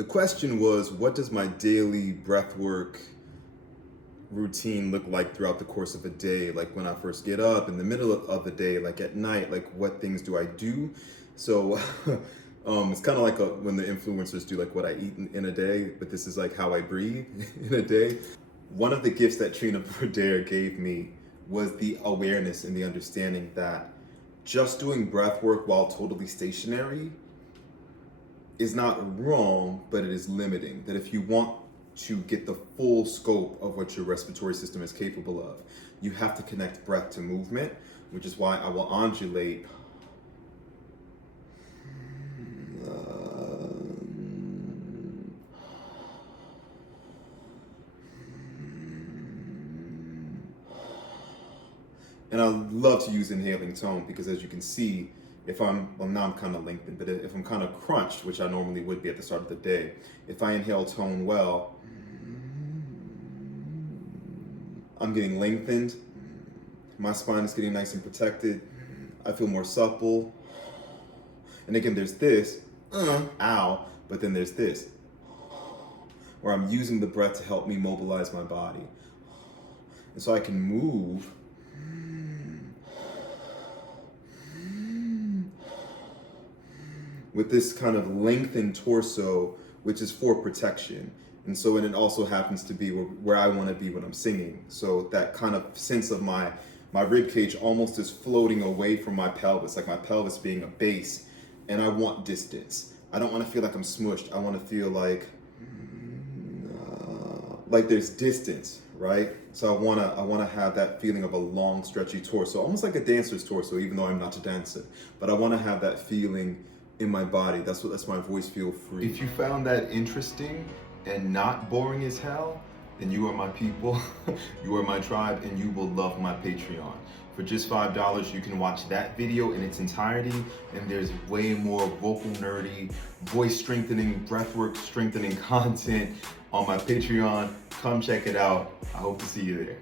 The question was, what does my daily breathwork routine look like throughout the course of a day? Like when I first get up, in the middle of the day, like at night, like what things do I do? So it's kind of like when the influencers do like what I eat in a day, but this is like how I breathe in a day. One of the gifts that Trina Berdare gave me was the awareness and the understanding that just doing breath work while totally stationary is not wrong, but it is limiting. That if you want to get the full scope of what your respiratory system is capable of, you have to connect breath to movement, which is why I will undulate and I love to use inhaling tone because, as you can see, if now I'm kind of lengthened, but if I'm kind of crunched, which I normally would be at the start of the day, if I inhale tone well, I'm getting lengthened, my spine is getting nice and protected, I feel more supple. And again, there's this, ow, but then there's this, where I'm using the breath to help me mobilize my body. And so I can move with this kind of lengthened torso, which is for protection. And so, and it also happens to be where I want to be when I'm singing. So that kind of sense of my rib cage almost is floating away from my pelvis, like my pelvis being a base, and I want distance. I don't want to feel like I'm smushed. I want to feel like there's distance, right? So I wanna have that feeling of a long, stretchy torso, almost like a dancer's torso, even though I'm not a dancer. But I want to have that feeling in my body. That's what lets my voice feel free. If you found that interesting and not boring as hell, then you are my people, you are my tribe, and you will love my Patreon. For just $5, you can watch that video in its entirety, and there's way more vocal nerdy, voice strengthening, breathwork strengthening content on my Patreon. Come check it out. I hope to see you there.